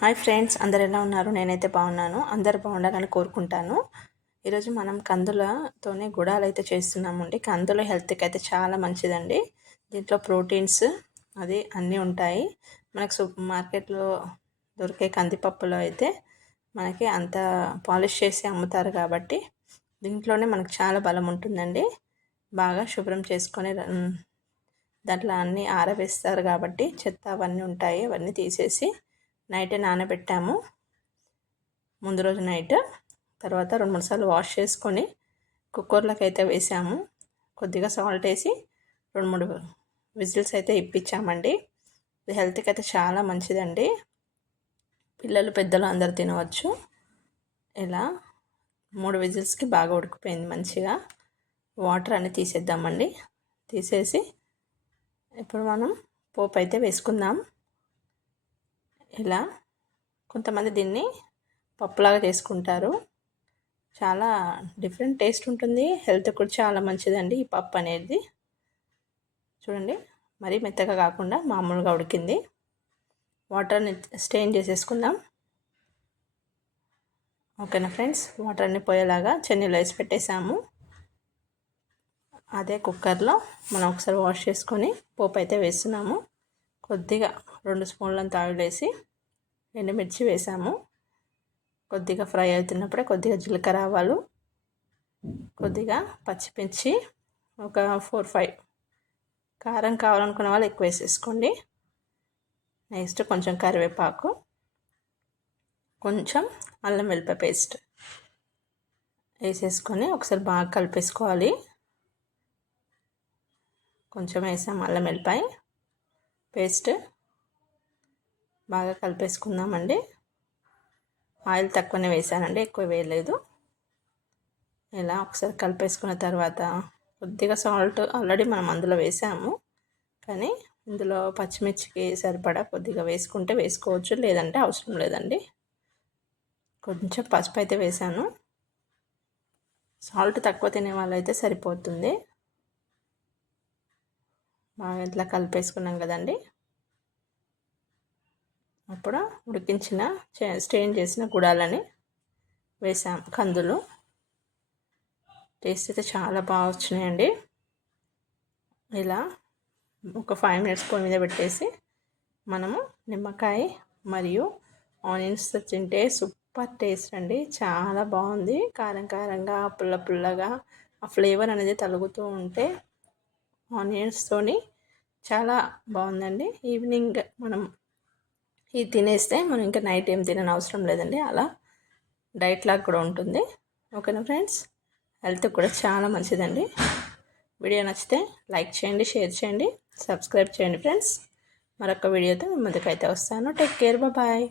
Hi friends, అందరు ఎలా ఉన్నారు? నేనైతే బాగున్నాను. అందరు బాగుండాలని కోరుకుంటాను. ఈరోజు మనం కందులతోనే గుడాలు అయితే చేస్తున్నామండి. కందులు హెల్త్కి అయితే చాలా మంచిదండి. దీంట్లో ప్రోటీన్స్ అది అన్నీ ఉంటాయి. మనకు సూపర్ మార్కెట్లో దొరికే కందిపప్పులో అయితే మనకి అంత పాలిష్ చేసి అమ్ముతారు కాబట్టి దీంట్లోనే మనకు చాలా బలం ఉంటుందండి. బాగా శుభ్రం చేసుకొని దాంట్లో అన్నీ ఆరవేస్తారు కాబట్టి చెత్త అవన్నీ ఉంటాయి. అవన్నీ తీసేసి నైట్ నానబెట్టాము. ముందు రోజు నైట్ తర్వాత 2-3 సార్లు వాష్ చేసుకొని కుక్కర్లోకి అయితే వేసాము. కొద్దిగా సాల్ట్ వేసి 2-3 విజిల్స్ అయితే ఇప్పించామండి. ఇది హెల్త్కి అయితే చాలా మంచిదండి. పిల్లలు పెద్దలు అందరు తినవచ్చు. ఇలా 3 విజిల్స్కి బాగా ఉడికిపోయింది మంచిగా. వాటర్ అన్నీ తీసేద్దామండి. తీసేసి ఇప్పుడు మనం పోపు అయితే వేసుకుందాం. ఇలా కొంతమంది దీన్ని పప్పులాగా చేసుకుంటారు. చాలా డిఫరెంట్ టేస్ట్ ఉంటుంది. హెల్త్ కూడా చాలా మంచిదండి ఈ పప్పు అనేది. చూడండి, మరీ మెత్తగా కాకుండా మామూలుగా ఉడికింది. వాటర్ని స్ట్రెయిన్ చేసేసుకుందాం. ఓకేనా ఫ్రెండ్స్, వాటర్ అన్ని పోయేలాగా చెన్నీలో వేసి పెట్టేసాము. అదే కుక్కర్లో మనం ఒకసారి వాష్ చేసుకొని పోపు అయితే వేస్తున్నాము. కొద్దిగా 2 స్పూన్లంత ఆయిల్ వేసి ఎండుమిర్చి వేసాము. కొద్దిగా ఫ్రై అవుతున్నప్పుడే కొద్దిగా జీలకర్ర ఆవాలు, కొద్దిగా పచ్చిమిర్చి, ఒక 4-5 కారం కావాలనుకున్న వాళ్ళు ఎక్కువ వేసేసుకోండి. నెక్స్ట్ కొంచెం కరివేపాకు, కొంచెం అల్లం వెల్లిపాయ పేస్ట్ వేసేసుకొని ఒకసారి బాగా కలిపేసుకోవాలి. కొంచెం వేసాము అల్లం వెల్లిపాయ పేస్ట్. బాగా కలిపేసుకుందామండి. ఆయిల్ తక్కువనే వేసానండి, ఎక్కువ వేయలేదు. ఇలా ఒకసారి కలిపేసుకున్న తర్వాత కొద్దిగా సాల్ట్ ఆల్రెడీ మనం అందులో వేసాము, కానీ ఇందులో పచ్చిమిర్చికి సరిపడా కొద్దిగా వేసుకుంటే వేసుకోవచ్చు, లేదంటే అవసరం లేదండి. కొంచెం పసుపు అయితే వేసాను. సాల్ట్ తక్కువ తినే వాళ్ళైతే సరిపోతుంది. బాగా ఇట్లా కలిపేసుకున్నాం కదండి. అప్పుడు ఉడికించిన స్ట్రెయిన్ చేసిన గుడాలని వేసాం. కందులు టేస్ట్ అయితే చాలా బాగా వచ్చినాయండి. ఇలా ఒక 5 మినిట్స్ పొయ్యి మీద పెట్టేసి మనము నిమ్మకాయ మరియు ఆనియన్స్ తింటే సూపర్ టేస్ట్ అండి. చాలా బాగుంది. కారం కారంగా, పుల్ల పుల్లగా ఆ ఫ్లేవర్ అనేది తగులుతూ ఉంటే ఆనియన్స్తోని చాలా బాగుందండి. ఈవినింగ్ మనం ఇది తినేస్తే మనం ఇంకా నైట్ ఏం తినని అవసరం లేదండి. అలా డైట్ లాగా కూడా ఉంటుంది. ఓకేనా ఫ్రెండ్స్, హెల్త్ కూడా చాలా మంచిదండి. వీడియో నచ్చితే లైక్ చేయండి, షేర్ చేయండి, సబ్స్క్రైబ్ చేయండి ఫ్రెండ్స్. మరొక వీడియోతో మీ ముందుకైతే వస్తాను. Take care, bye.